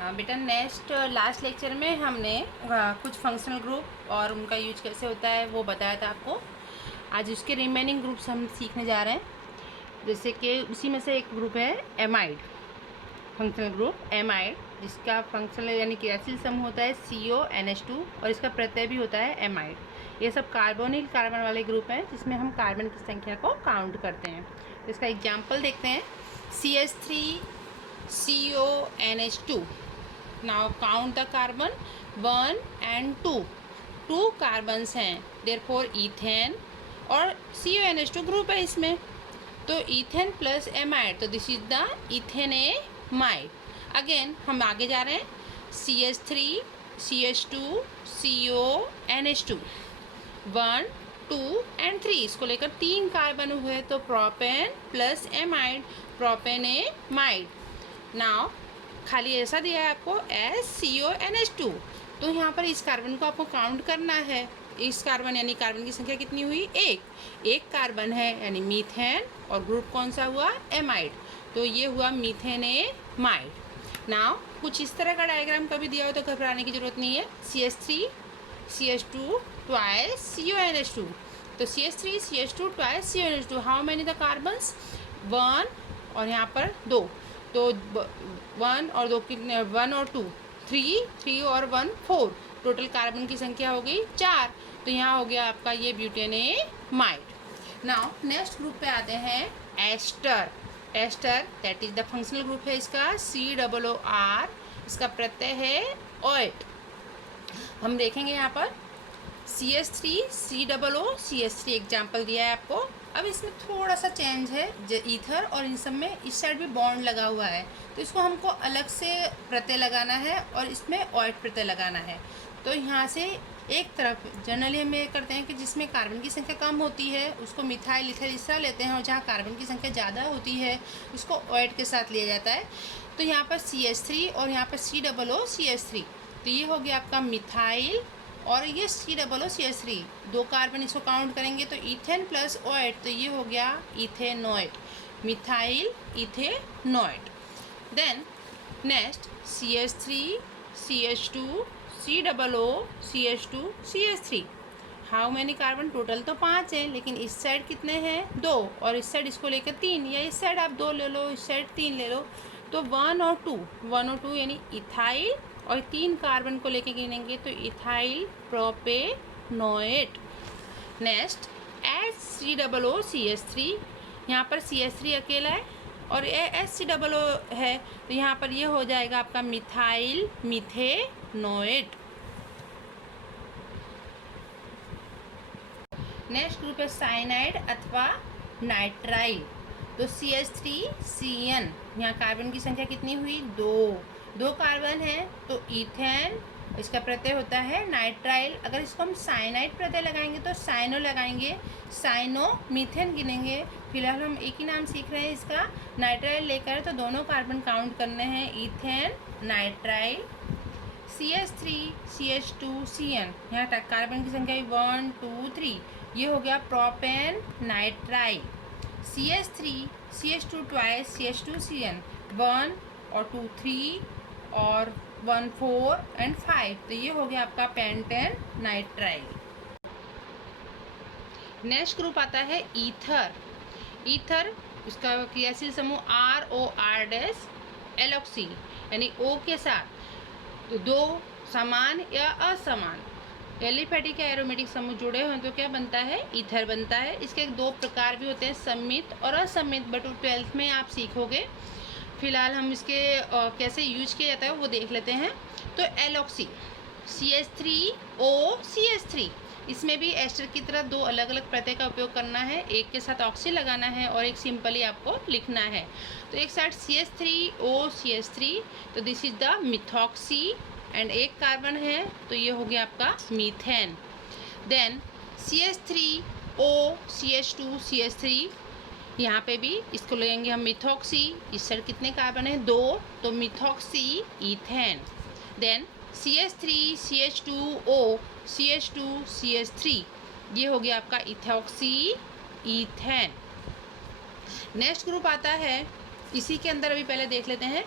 बेटा next last lecture में हमने कुछ फंक्शनल ग्रुप और उनका यूज कैसे होता है वो बताया था आपको। आज उसके रिमेनिंग ग्रुप्स हम सीखने जा रहे हैं। जैसे कि उसी में से एक ग्रुप है एमाइड, फंक्शनल ग्रुप एमाइड, जिसका फंक्शनल यानी कि एसिड सम होता है CONH2 और इसका प्रत्यय भी होता है एमाइड। ये सब कार्बोनिल कार्बन वाले ग्रुप हैं जिसमें हम कार्बन की संख्या को काउंट करते हैं। तो इसका एग्जाम्पल देखते हैं। CH3 CONH2। Now count the carbon 1 and 2। 2 carbons हैं, देयरफॉर इथेन और CONH2 ग्रुप है इसमें, तो इथेन प्लस एमाइड, तो दिस इज द इथेनेमाइड। अगेन हम आगे जा रहे हैं। CH3 CH2 CONH2 1 2 and 3, इसको लेकर 3 कार्बन हुए, तो प्रोपेन प्लस एमाइड, प्रोपेनेमाइड। नाउ खाली ऐसा दिया है आपको SCONH2, तो यहाँ पर इस कार्बन को आपको काउंट करना है। इस कार्बन यानी कार्बन की संख्या कितनी हुई? एक कार्बन है यानी मीथेन, और ग्रुप कौन सा हुआ? एमाइड, तो ये हुआ मीथेनेमाइड। नाउ कुछ इस तरह का डायग्राम कभी दिया हो तो घबराने की जरूरत नहीं है। CH3 CH2 ट्वाइस CONH2, तो CH3 CH2 twice CONH2, how many the carbons? 1 और यहाँ पर 2, तो 1 और 2 कितने? 1 और 2 3 और 1 4, टोटल कार्बन की संख्या हो गई 4। तो यहाँ हो गया आपका ये ब्यूटेनेमाइड। नाउ नेक्स्ट ग्रुप पे आते हैं ester. Ester that is the functional group है इसका COOR, इसका प्रत्यय है ओएट। हम देखेंगे यहाँ पर CH3 COO CH3 एग्जाम्पल दिया है आपको। अब इसमें थोड़ा सा चेंज है, ईथर और इन सब में इस साइड भी बॉन्ड लगा हुआ है, तो इसको हमको अलग से प्रत्यय लगाना है और इसमें ऑइट प्रत्यय लगाना है। तो यहाँ से एक तरफ जनरली हम ये करते हैं कि जिसमें कार्बन की संख्या कम होती है उसको मिथाइल इथाइल इस तरह लेते हैं, और जहाँ कार्बन की संख्या ज़्यादा होती है उसको ऑइट के साथ लिया जाता है। तो यहाँ पर CH3 और यहाँ पर COO CH3, तो ये हो गया आपका मिथाइल, और ये COO CH3 2 कार्बन, इसको काउंट करेंगे तो इथेन प्लस ओएट, तो ये हो गया ethanoate, methyl ethanoate. Then next CH3 CH2 COO CH2 CH3, how many carbon? Total तो 5 है, लेकिन इस साइड कितने हैं? 2, और इस साइड इसको लेकर 3, या इस साइड आप 2 ले लो, इस साइड 3 ले लो, तो 1 और 2 यानी इथाइल, और 3 कार्बन को लेके गिनेंगे तो ethyl propanoate. Next HCOO CH3, यहाँ पर CH3 अकेला है और HCOO है, तो यहाँ पर ये हो जाएगा आपका मिथाइल मिथेनोएट। नेक्स्ट ग्रुप है साइनाइड अथवा नाइट्राइल, तो CH3 CN, यहाँ कार्बन की संख्या कितनी हुई? 2 कार्बन है, तो इथेन, इसका प्रत्यय होता है नाइट्राइल। अगर इसको हम साइनाइड प्रत्यय लगाएंगे तो साइनो लगाएंगे, साइनो मीथेन गिनेंगे। फिलहाल हम एक ही नाम सीख रहे हैं इसका, नाइट्राइल लेकर, तो दोनों कार्बन काउंट करने हैं, ethane nitrile. CH3 CH2 CN, यहाँ तक कार्बन की संख्या 1 2 3, ये हो गया propane nitrile. CH3 CH2 twice CH2 CN, 1 और 2 3 और 1 4 and 5, तो ये हो गया आपका पेंटेन नाइट्राइल। नेक्स्ट ग्रुप आता है ईथर। ईथर, इसका क्रियाशील समूह ROR एलॉक्सी, यानी O के साथ, तो 2 समान या असमान एलिफेटिक या एरोमेटिक समूह जुड़े हों तो क्या बनता है? ईथर बनता है। इसके 2 प्रकार भी होते हैं, सम्मित और असम्मित, बट 12th में आप सीखोगे। फिलहाल हम इसके कैसे यूज किया जाता है वो देख लेते हैं। तो एलॉक्सी CH3O CH3, इसमें भी एस्टर की तरह 2 अलग अलग प्रत्यय का उपयोग करना है, एक के साथ ऑक्सी लगाना है और एक सिंपली आपको लिखना है। तो एक साइड CH3O CH3, तो this is the methoxy, and एक कार्बन है तो ये हो गया आपका methane. Then CH3O CH2 CH3, यहाँ पे भी इसको लेंगे हम मिथॉक्सी, इस साइड कितने कार्बन है? 2, तो methoxy ethane. Then CH3 CH2O CH2 CH3, ये हो गया आपका इथॉक्सी इथेन। नेक्स्ट ग्रुप आता है, इसी के अंदर अभी पहले देख लेते हैं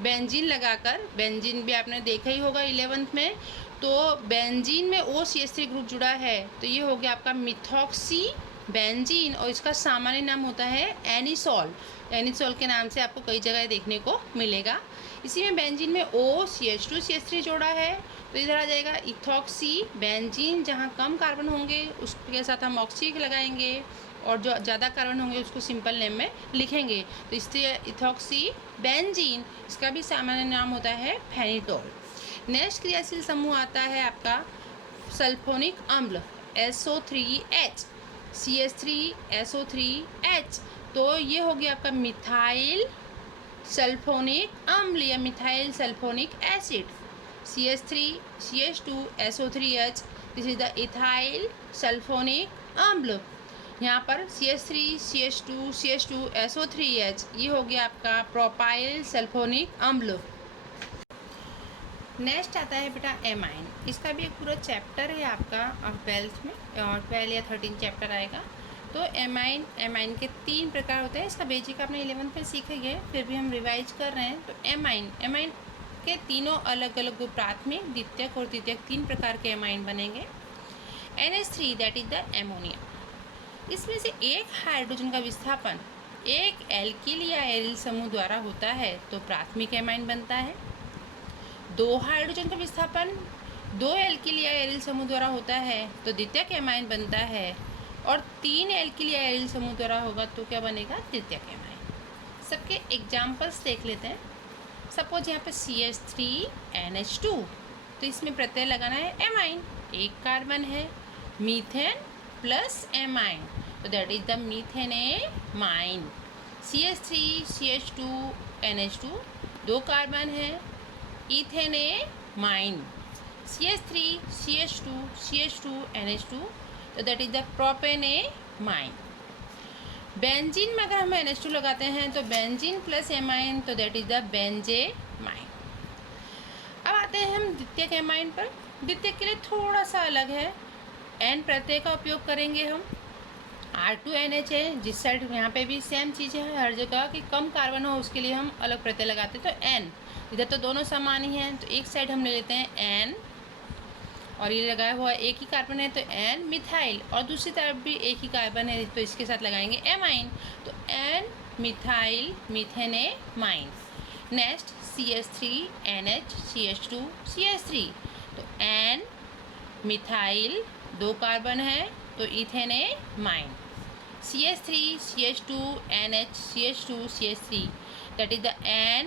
बेंजीन लगाकर, बेंजीन भी आपने देखा ही होगा 11th में, तो बेंजीन में OCH3 ग्रुप जुड़ा है तो ये हो गया आपका मिथॉक्सी बेंजीन, और इसका सामान्य नाम होता है एनिसोल। एनिसोल के नाम से आपको कई जगह देखने को मिलेगा। इसी में बेंजीन में OCH2 CH3 जोड़ा है तो इधर आ जाएगा इथॉक्सी बेंजीन, जहाँ कम कार्बन होंगे उसके साथ हम ऑक्सी लगाएंगे और जो ज़्यादा कार्बन होंगे उसको सिंपल नेम में लिखेंगे, तो इससे इथॉक्सी बेंजीन, इसका भी सामान्य नाम होता है फेनिटोल। नेक्स्ट क्रियाशील समूह आता है आपका सल्फोनिक अम्ल SO3H, CH3SO3H, तो ये हो गया आपका मिथाइल सल्फोनिक अम्ल या methyl sulphonic acid. CH3CH2SO3H, this is the ethyl sulphonic अम्ल। यहाँ पर CH3CH2CH2SO3H, ये हो गया आपका प्रोपाइल सल्फोनिक अम्ल। नेक्स्ट आता है बेटा एमाइन। इसका भी एक पूरा चैप्टर है आपका 12th में, और 12 या 13 चैप्टर आएगा। तो एमाइन के 3 प्रकार होते हैं। इसका बेसिक आपने 11th में सीखे गए, फिर भी हम रिवाइज कर रहे हैं। तो एमाइन के तीनों अलग अलग प्राथमिक, द्वितीयक और तृतीयक 3 प्रकार के एमाइन बनेंगे। NH3 that is the ammonia. इसमें से एक हाइड्रोजन का विस्थापन एक एल्किल या एरिल समूह द्वारा होता है तो प्राथमिक एमाइन बनता है। 2 हाइड्रोजन का विस्थापन 2 एल्किल या एरिल समूह द्वारा होता है तो द्वितीयक एमाइन बनता है, और 3 एल्किल या एरिल समूह द्वारा होगा तो क्या बनेगा, तृतीयक एमाइन। सबके एग्जाम्पल्स देख लेते हैं। सपोज यहाँ पे CH3NH2, तो इसमें प्रत्यय लगाना है एमाइन, एक कार्बन है, मीथेन प्लस एमाइन, तो that is the methanamine. CH3CH2NH2, 2 carbon है, इथेनेमाइन। CH3CH2CH2NH2, तो that is the propanamine. Benzene में अगर हम NH2 लगाते हैं तो बेंजीन प्लस एमाइन, तो दैट इज द बेंजेमाइन। अब आते हैं हम द्वितीयक एमाइन पर। द्वितीयक के लिए थोड़ा सा अलग है, N प्रत्यय का उपयोग करेंगे हम। R2NH है, जिस साइड यहाँ पे भी सेम चीज़ है, हर जगह कि कम कार्बन हो उसके लिए हम अलग प्रत्यय लगाते हैं। तो N, इधर तो दोनों समान ही हैं, तो एक साइड हम ले लेते हैं N, और ये लगाया हुआ एक ही कार्बन है तो N मिथाइल, और दूसरी तरफ भी एक ही कार्बन है तो इसके साथ लगाएंगे एमाइन, तो N methyl मीथेनेमाइन। Next CH3NH CH2 CH3, तो N मिथाइल, 2 कार्बन है तो ethanamine. CH3 CH2NH CH2 CH3, that is the N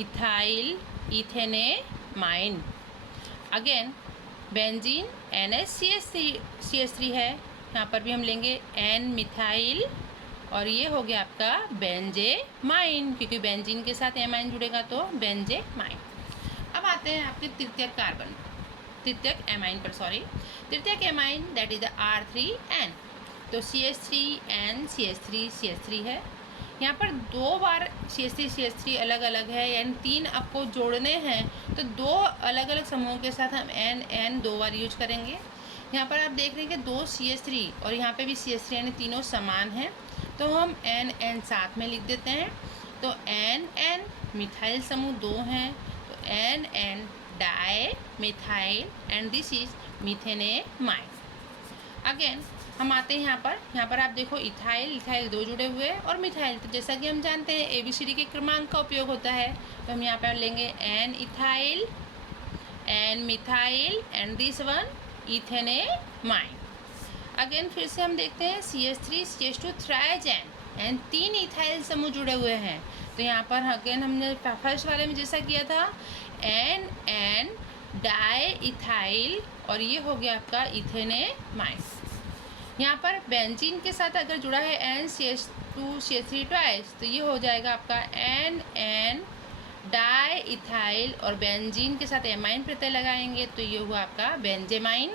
ethyl ethanamine. Again benzene NH CH3 है, यहाँ पर भी हम लेंगे N मिथाइल, और ये हो गया आपका बेंजेमाइन, क्योंकि बेंजीन के साथ एमाइन जुड़ेगा तो बेंजेमाइन। अब आते हैं आपके तृतीयक amine that is the R3N, तो CH3N CH3 है। यहाँ पर 2 बार CH3 अलग अलग है, यानी 3 आपको जोड़ने हैं, तो 2 अलग अलग समूहों के साथ हम N 2 बार यूज करेंगे। यहाँ पर आप देख रहे हैं कि 2 CH3 और यहाँ पे भी CH3, यानी तीनों समान हैं, तो हम N साथ में लिख देते हैं। तो N मिथाइल समूह 2 हैं, तो N di methyl, and this is methanamine. Again हम आते हैं यहाँ पर आप देखो इथाइल 2 जुड़े हुए और मिथाइल, तो जैसा कि हम जानते हैं ABCD के क्रमांक का उपयोग होता है, तो हम यहाँ पर लेंगे N ethyl, N methyl, and this one ethanamine. Again फिर से हम देखते हैं CH3 CH2 थ्राइजेन, एंड 3 इथाइल समूह जुड़े हुए हैं, तो यहाँ पर अगेन हमने फर्स्ट वाले में जैसा किया था N डाई इथाइल, और ये हो गया आपका इथेनेमाइन। यहाँ पर बेंजीन के साथ अगर जुड़ा है NCH2 CH3 ट्वाइस, तो ये हो जाएगा आपका N डाई इथाइल, और बेंजीन के साथ एमाइन प्रत्यय लगाएंगे तो ये हुआ आपका बेंजेमाइन।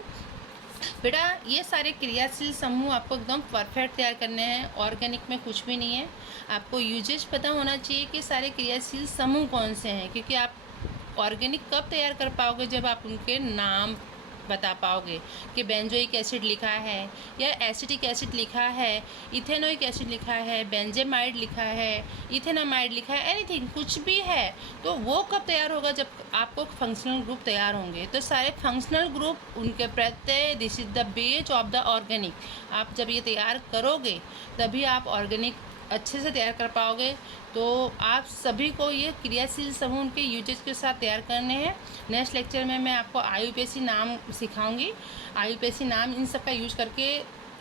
बेटा ये सारे क्रियाशील समूह आपको एकदम परफेक्ट तैयार करने हैं, ऑर्गेनिक में कुछ भी नहीं है। आपको यूजेज पता होना चाहिए कि सारे क्रियाशील समूह कौन से हैं, क्योंकि आप ऑर्गेनिक कब तैयार कर पाओगे, जब आप उनके नाम बता पाओगे कि बेंजोइक एसिड लिखा है या एसिटिक एसिड लिखा है, इथेनोइक एसिड लिखा है, बेंजेमाइड लिखा है, इथेनामाइड लिखा है, एनीथिंग कुछ भी है, तो वो कब तैयार होगा? जब आपको फंक्शनल ग्रुप तैयार होंगे। तो सारे फंक्शनल ग्रुप उनके प्रत्यय, this is the base of the organic. आप जब ये तैयार करोगे तभी आप ऑर्गेनिक अच्छे से तैयार कर पाओगे। तो आप सभी को ये क्रियाशील समूह उनके यूजेज के साथ तैयार करने हैं। नेक्स्ट लेक्चर में मैं आपको IUPAC नाम सिखाऊंगी। IUPAC नाम इन सब का यूज करके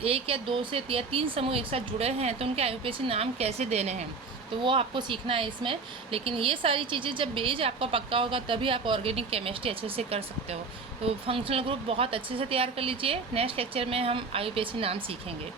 1 या 2 से या 3 समूह एक साथ जुड़े हैं तो उनके IUPAC नाम कैसे देने हैं, तो वो आपको सीखना है इसमें। लेकिन ये सारी चीज़ें जब बेस आपका पक्का होगा तभी आप ऑर्गेनिक केमिस्ट्री अच्छे से कर सकते हो। तो फंक्शनल ग्रुप बहुत अच्छे से तैयार कर लीजिए। नेक्स्ट लेक्चर में हम IUPAC नाम सीखेंगे।